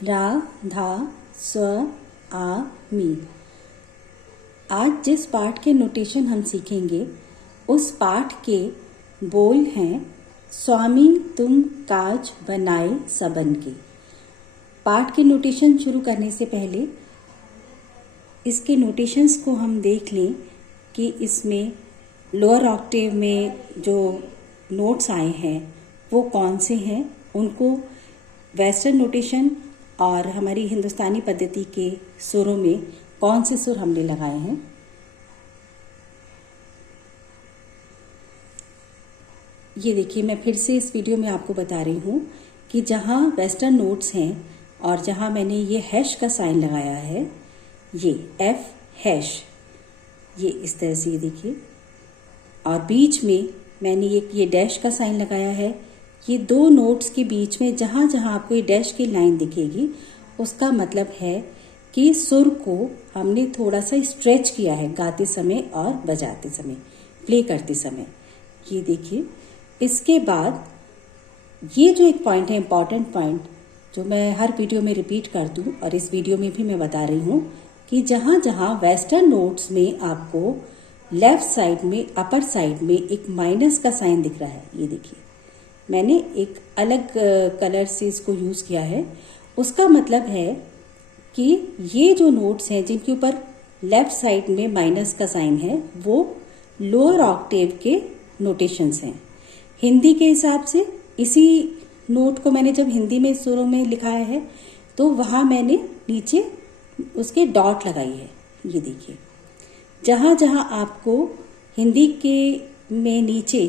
रा, धा, स्व, आ, मी। आज जिस पाठ के नोटेशन हम सीखेंगे उस पाठ के बोल हैं, स्वामी तुम काज बनाए सबन के। पाठ के नोटेशन शुरू करने से पहले इसके नोटेशंस को हम देख लें कि इसमें लोअर ऑक्टेव में जो नोट्स आए हैं वो कौन से हैं, उनको वेस्टर्न नोटेशन और हमारी हिंदुस्तानी पद्धति के सुरों में कौन से सुर हमने लगाए हैं। ये देखिए, मैं फिर से इस वीडियो में आपको बता रही हूँ कि जहाँ वेस्टर्न नोट्स हैं और जहाँ मैंने ये हैश का साइन लगाया है, ये एफ हैश, ये इस तरह से, ये देखिए, और बीच में मैंने ये डैश का साइन लगाया है। ये दो नोट्स के बीच में जहाँ जहाँ आपको ये डैश की लाइन दिखेगी उसका मतलब है कि सुर को हमने थोड़ा सा स्ट्रेच किया है गाते समय और बजाते समय, प्ले करते समय। ये देखिए, इसके बाद ये जो एक पॉइंट है, इम्पॉर्टेंट पॉइंट, जो मैं हर वीडियो में रिपीट कर दूँ और इस वीडियो में भी मैं बता रही हूँ कि जहाँ जहाँ वेस्टर्न नोट्स में आपको लेफ्ट साइड में, अपर साइड में एक माइनस का साइन दिख रहा है, ये देखिए, मैंने एक अलग कलर से इसको यूज़ किया है। उसका मतलब है कि ये जो नोट्स हैं जिनके ऊपर लेफ्ट साइड में माइनस का साइन है वो लोअर ऑक्टेव के नोटेशंस हैं। हिंदी के हिसाब से इसी नोट को मैंने जब हिंदी में सुरों में लिखाया है तो वहाँ मैंने नीचे उसके डॉट लगाई है। ये देखिए, जहाँ जहाँ आपको हिंदी के में नीचे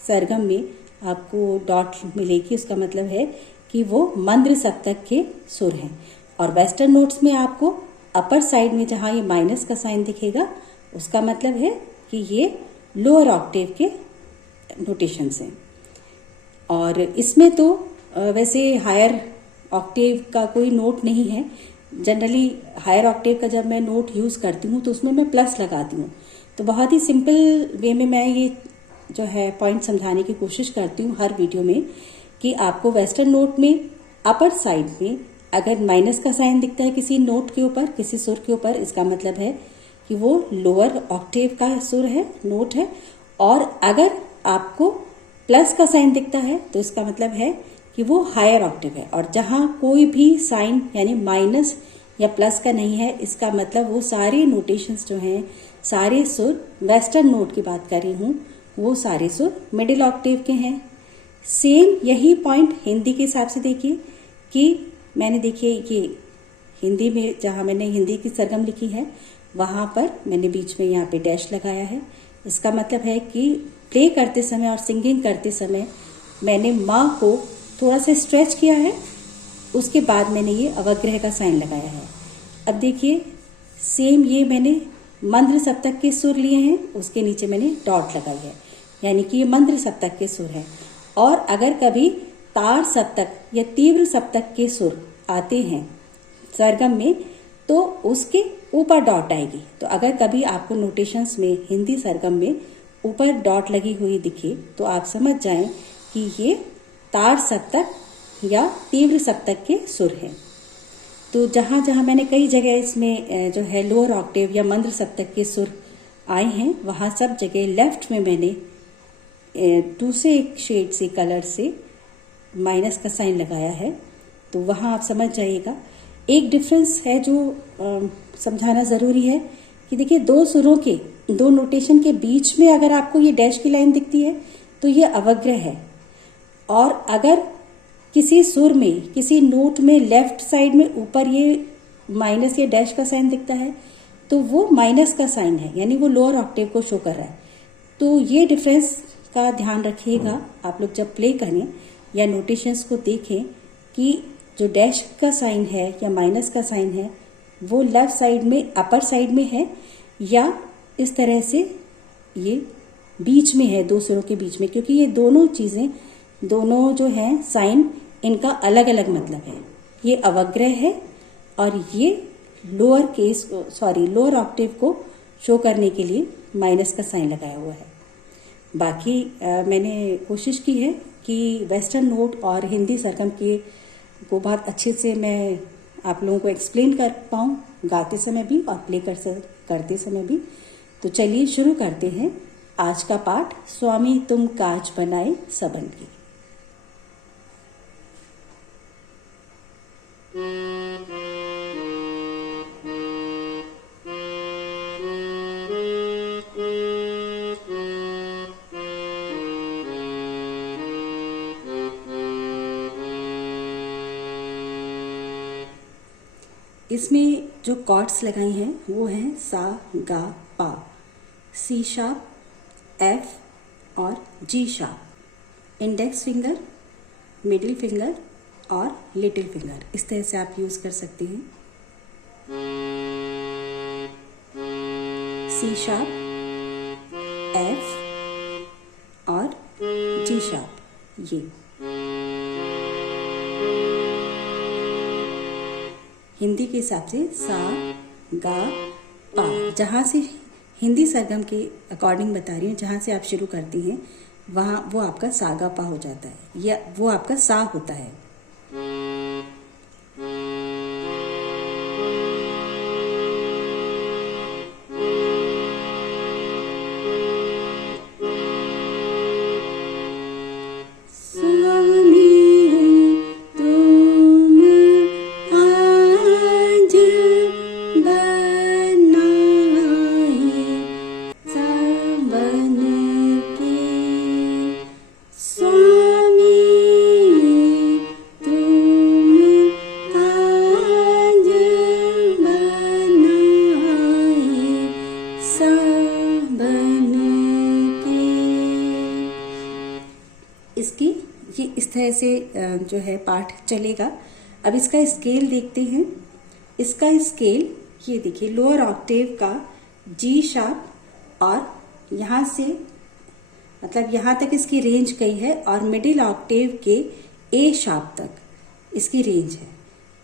सरगम में आपको डॉट मिलेगी उसका मतलब है कि वो मंद्र सप्तक के सुर हैं। और वेस्टर्न नोट्स में आपको अपर साइड में जहाँ ये माइनस का साइन दिखेगा उसका मतलब है कि ये लोअर ऑक्टेव के नोटेशंस हैं। और इसमें तो वैसे हायर ऑक्टेव का कोई नोट नहीं है। जनरली हायर ऑक्टेव का जब मैं नोट यूज़ करती हूँ तो उसमें मैं प्लस लगाती हूँ। तो बहुत ही सिंपल वे में मैं ये जो है पॉइंट समझाने की कोशिश करती हूँ हर वीडियो में कि आपको वेस्टर्न नोट में अपर साइड में अगर माइनस का साइन दिखता है किसी नोट के ऊपर, किसी सुर के ऊपर, इसका मतलब है कि वो लोअर ऑक्टेव का सुर है, नोट है। और अगर आपको प्लस का साइन दिखता है तो इसका मतलब है कि वो हायर ऑक्टेव है। और जहाँ कोई भी साइन यानी माइनस या प्लस का नहीं है, इसका मतलब वो सारे नोटेशंस जो हैं, सारे सुर, वेस्टर्न नोट की बात कर रही हूँ, वो सारे सुर मिडिल ऑक्टेव के हैं। सेम यही पॉइंट हिंदी के हिसाब से देखिए कि मैंने, देखिए, ये हिंदी में जहाँ मैंने हिंदी की सरगम लिखी है वहाँ पर मैंने बीच में यहाँ पे डैश लगाया है। इसका मतलब है कि प्ले करते समय और सिंगिंग करते समय मैंने माँ को थोड़ा सा स्ट्रेच किया है, उसके बाद मैंने ये अवग्रह का साइन लगाया है। अब देखिए, सेम ये मैंने मंद्र सप्तक के सुर लिए हैं, उसके नीचे मैंने डॉट लगाई है, यानी कि ये मंद्र सप्तक के सुर हैं। और अगर कभी तार सप्तक या तीव्र सप्तक के सुर आते हैं सरगम में तो उसके ऊपर डॉट आएगी। तो अगर कभी आपको नोटेशंस में हिंदी सरगम में ऊपर डॉट लगी हुई दिखे तो आप समझ जाएं कि ये तार सप्तक या तीव्र सप्तक के सुर हैं। तो जहाँ जहाँ मैंने कई जगह इसमें जो है लोअर ऑक्टेव या मंद्र सप्तक के सुर आए हैं वहाँ सब जगह लेफ्ट में मैंने दूसरे एक शेड से, कलर से माइनस का साइन लगाया है। तो वहाँ आप समझ जाइएगा। एक डिफरेंस है जो समझाना ज़रूरी है कि देखिए, दो सुरों के, दो नोटेशन के बीच में अगर आपको ये डैश की लाइन दिखती है तो ये अवग्रह है। और अगर किसी सुर में, किसी नोट में लेफ्ट साइड में ऊपर ये माइनस या डैश का साइन दिखता है तो वो माइनस का साइन है, यानी वो लोअर ऑक्टेव को शो कर रहा है। तो ये डिफरेंस का ध्यान रखिएगा आप लोग जब प्ले करें या नोटेशंस को देखें कि जो डैश का साइन है या माइनस का साइन है वो लेफ्ट साइड में, अपर साइड में है या इस तरह से ये बीच में है, दो सुरों के बीच में, क्योंकि ये दोनों चीज़ें, दोनों जो हैं साइन, इनका अलग अलग मतलब है। ये अवग्रह है और ये लोअर ऑक्टेव को शो करने के लिए माइनस का साइन लगाया हुआ है। बाकी मैंने कोशिश की है कि वेस्टर्न नोट और हिंदी सरगम के वो बहुत अच्छे से मैं आप लोगों को एक्सप्लेन कर पाऊँ गाते समय भी और प्ले करते समय भी। तो चलिए शुरू करते हैं आज का पाठ, स्वामी तुम काज बनाए सबन की। इसमें जो कॉर्ड्स लगाई हैं वो हैं सा, गा, पा, सी शार्प, एफ और G sharp. Index finger, middle finger और लिटिल फिंगर, इस तरह से आप यूज़ कर सकते हैं। सी शार्प, एफ और जी शार्प, ये हिंदी के हिसाब से सा, गा, पा। जहाँ से हिंदी सरगम के अकॉर्डिंग बता रही हूँ, जहाँ से आप शुरू करती हैं वहाँ वो आपका सा, गा, पा हो जाता है, या वो आपका सा होता है। इसकी ये इस तरह से जो है पाठ चलेगा। अब इसका स्केल देखते हैं। इसका स्केल ये देखिए, लोअर ऑक्टेव का जी शार्प और यहाँ से मतलब यहाँ तक इसकी रेंज गई है, और मिडिल ऑक्टेव के ए शार्प तक इसकी रेंज है।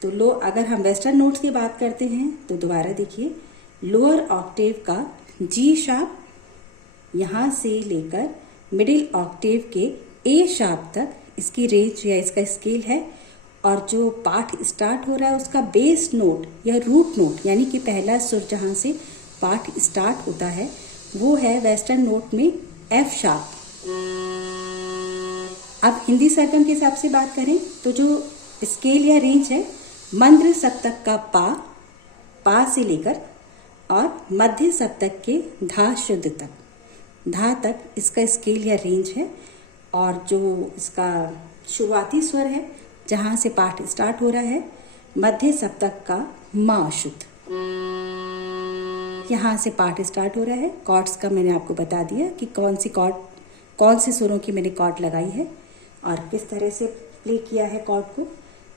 तो अगर हम वेस्टर्न नोट्स की बात करते हैं तो दोबारा देखिए, लोअर ऑक्टेव का जी शार्प यहाँ से लेकर मिडिल ऑक्टेव के ए शार्प तक इसकी रेंज या इसका स्केल है। और जो पाठ स्टार्ट हो रहा है उसका बेस नोट या रूट नोट, यानी कि पहला सुर जहाँ से पाठ स्टार्ट होता है, वो है वेस्टर्न नोट में एफ शार्प। अब हिंदी सरगम के हिसाब से बात करें तो जो स्केल या रेंज है, मंद्र सप्तक का पा से लेकर और मध्य सप्तक के धा शुद्ध तक, धा तक इसका स्केल या रेंज है। और जो इसका शुरुआती स्वर है जहाँ से पाठ स्टार्ट हो रहा है, मध्य सप्तक का मा शुद्ध, यहाँ से पाठ स्टार्ट हो रहा है। कॉर्ड्स का मैंने आपको बता दिया कि कौन से सुरों की मैंने कॉर्ड लगाई है और किस तरह से प्ले किया है कॉर्ड को।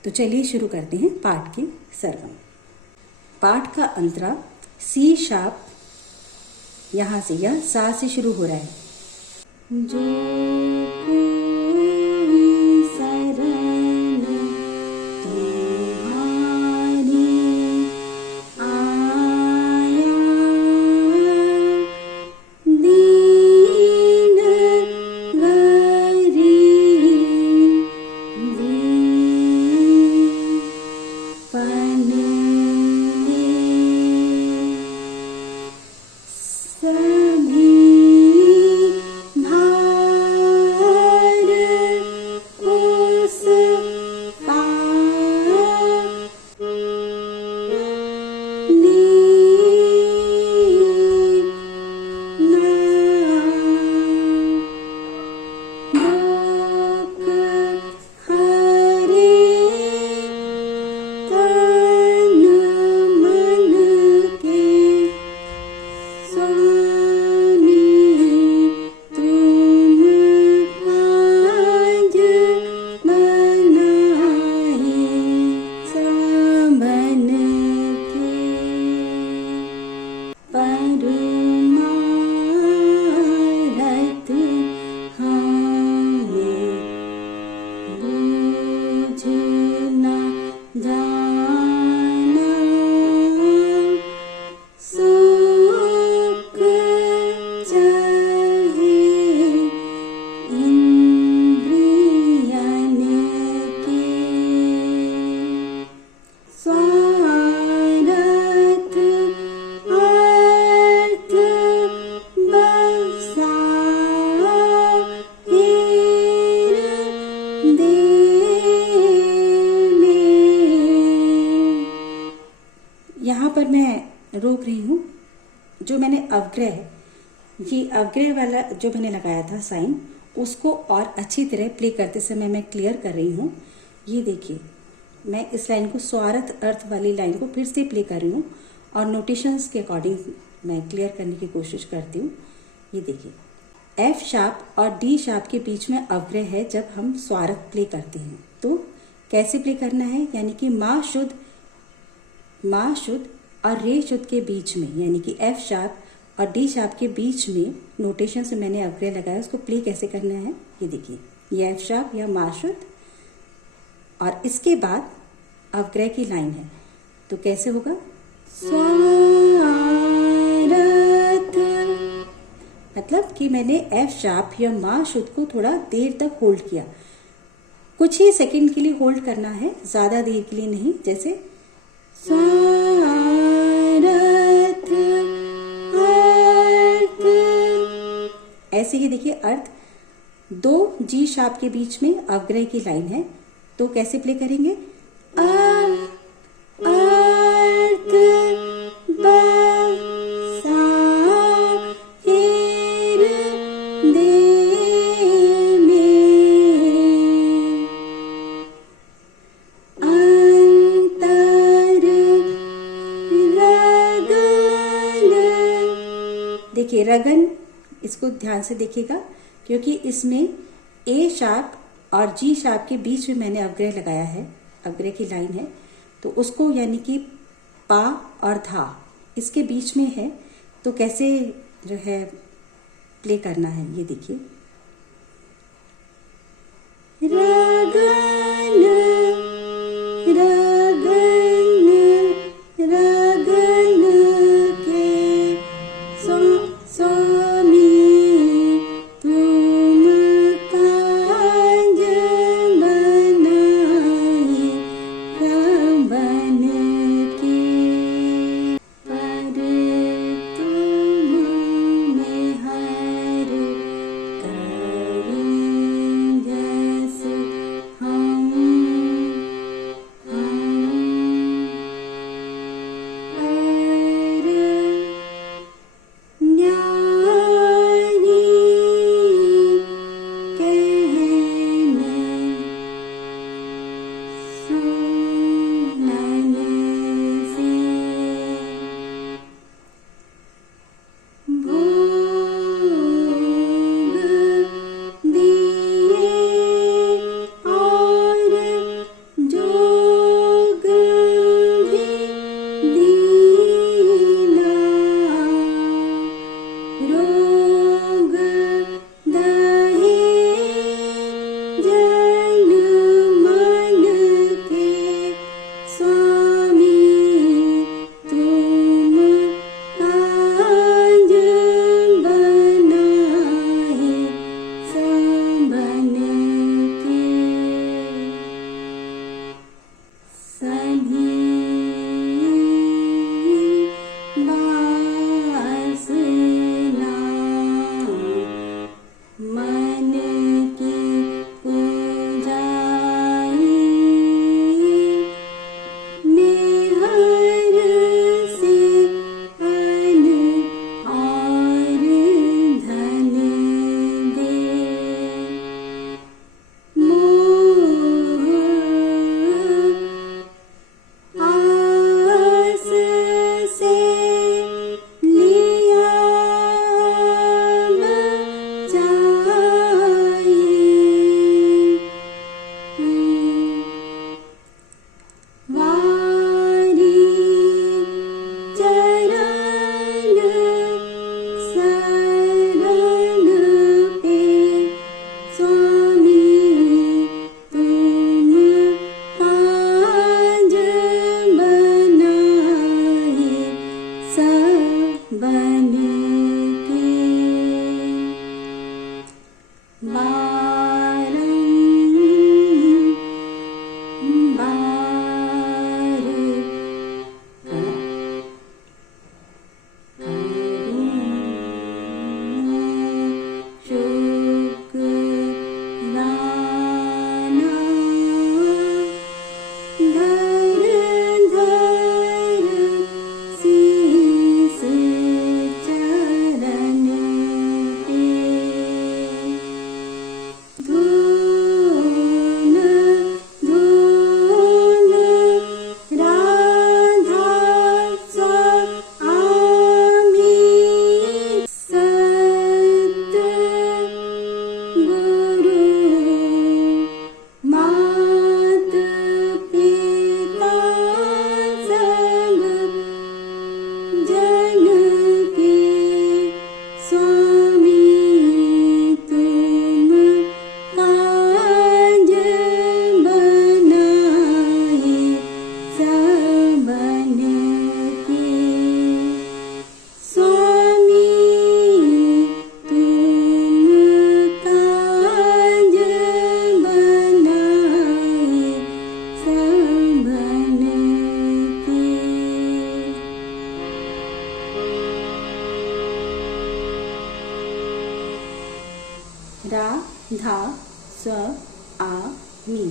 तो चलिए शुरू करते हैं पाठ की सरगम। पाठ का अंतरा सी शार्प, यहाँ से यह सा से शुरू हो रहा है। जो सभी भार यहाँ पर मैं रोक रही हूँ। जो मैंने अवग्रह, ये अवग्रह वाला जो मैंने लगाया था साइन, उसको और अच्छी तरह प्ले करते समय मैं क्लियर कर रही हूँ। ये देखिए, मैं इस लाइन को स्वार्थ अर्थ वाली लाइन को फिर से प्ले कर रही हूँ और नोटेशंस के अकॉर्डिंग मैं क्लियर करने की कोशिश करती हूँ। ये देखिए, एफ शार्प और डी शार्प के बीच में अवग्रह है जब हम स्वार्थ प्ले करते हैं। तो कैसे प्ले करना है, यानी कि माँ शुद्ध और रे शुद्ध के बीच में, यानी कि एफ शार्प और डी शार्प के बीच में नोटेशन से मैंने अवग्रह लगाया, उसको प्ले कैसे करना है। ये देखिए, ये एफ शार्प या माँ शुद्ध और इसके बाद अवग्रह की लाइन है। तो कैसे होगा, स्वार्थ, मतलब कि मैंने एफ शार्प या माँ शुद्ध को थोड़ा देर तक होल्ड किया, कुछ ही सेकंड के लिए होल्ड करना है, ज्यादा देर के लिए नहीं। जैसे स्वार्थ अर्थ, ऐसे ही देखिए अर्थ, दो जी शार्प के बीच में अवग्रह की लाइन है। तो कैसे प्ले करेंगे, अर्थ बसा हेर दे में अंतर रगन। देखिए रगन, इसको ध्यान से देखिएगा क्योंकि इसमें ए शार्प और जी शार्प के बीच में मैंने अवग्रह लगाया है, अवग्रह की लाइन है। तो उसको यानी कि पा और धा इसके बीच में है, तो कैसे जो है प्ले करना है, ये देखिए, रगन रगन रगन के स्वामी तुम काज बनाए रबन के, पर तुम में हर करें जैसे हम न्यारी कहने सुनन से भोग दिए और जोग भी दीना, रोग दहे जन मन के स्वामी तुम काज बनाए सबन के, सभी वासना मन की पूजाई मेहर से अन और धन दे, मोह धा स्व आ नी।